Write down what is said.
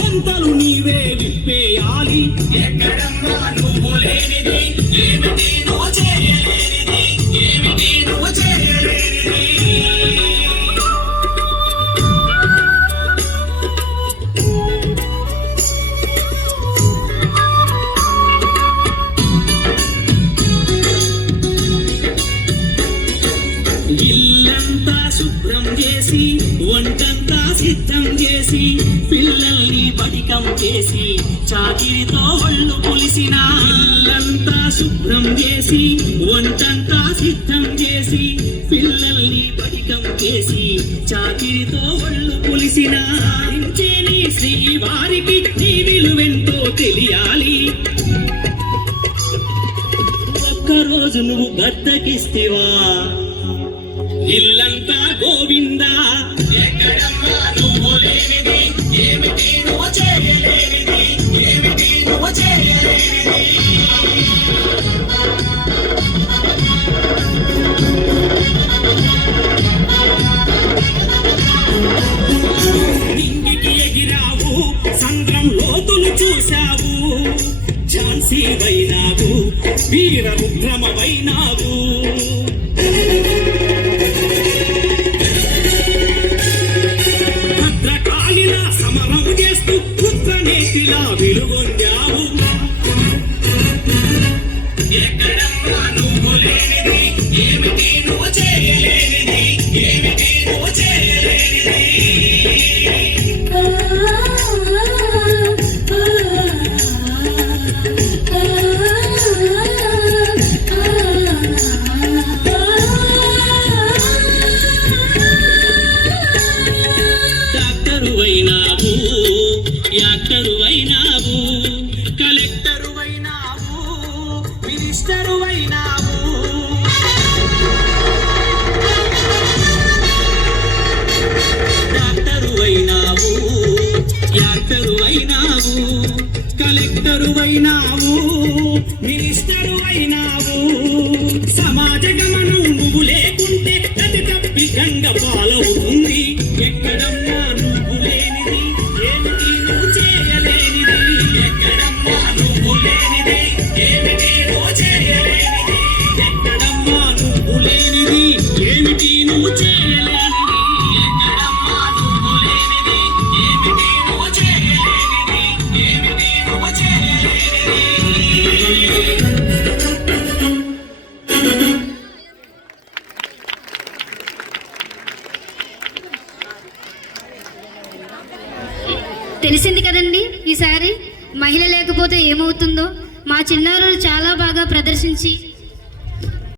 గంతలు నీవే విప్పేయాలి. ఎక్కడమ్మా నువ్వు లేనిది, ఏమిటి నువ్వు చేయలేనిది, ఏమిటి నువ్వు చేయలేనిది. ఇల్లంతా శుభ్రం చేసి, వంటంతా సిద్ధం చేసి, పిల్లల్ని బడికం చేసి, చాకిరితో ఒళ్ళు పులిసిన. ఇల్లంతా శుభ్రం చేసి, వంటంతా సిద్ధం చేసి, పిల్లల్ని బడికం చేసి, చాకిరితో ఒళ్ళు పులిసిన. సాధించే నీ శ్రీవారికి నీ విలువెంతో తెలియాలి. ఒక్కరోజు నువ్వు బద్దకిస్తేవా ఇల్లంతా గోవిందా. ఎక్కడమ్మా నువ్వు లేనిది, ఏమిటి నువ్వు చేయలేనిది, ఏమిటి నువ్వు చేయలేనిది. నింగికి ఎగిరావు, సంద్రం లోతులు చూశావు, ఝాన్సీ వైనావు, వీర రుద్రమవైనావు. భద్రకాళిలా సమరం చేస్తూ రుద్రనేతిలా వెలుగొందావు. ఎక్కడమ్మా నువ్వు లేనిది, ఏమిటి నువ్వు చేయలేనిది, ఏమిటి నువ్వు చేయలేనిది. యాక్టరువైనావు, కలెక్టరువైనావు, మినిస్టరువైనావు. డాక్టరువైనావు, యాక్టరువైనావు, కలెక్టరువైనావు, మినిస్టరువైనావు. సమాజ గమనం నువ్వు లేకుంటే అది తప్పి గంగ పాలవుతుంది. ఎక్కడమ్మా నువ్వు లేనిది, ఏమిటి నువ్వు చేయలేనిది, ఎక్కడమ్మా నువ్వు లేనిది, ఏమిటి నువ్వు చేయలేనిది, ఎక్కడమ్మా నువ్వు లేనిది, ఏమిటి నువ్వు చేయలేనిది, ఎక్కడమ్మా నువ్వు లేనిది, ఏమిటి నువ్వు చేయలేనిది, ఏమిటి నువ్వు చేయలేనిది. తెలిసింది కదండి, ఈసారి మహిళ లేకపోతే ఏమవుతుందో. మా చిన్నారులు చాలా బాగా ప్రదర్శించి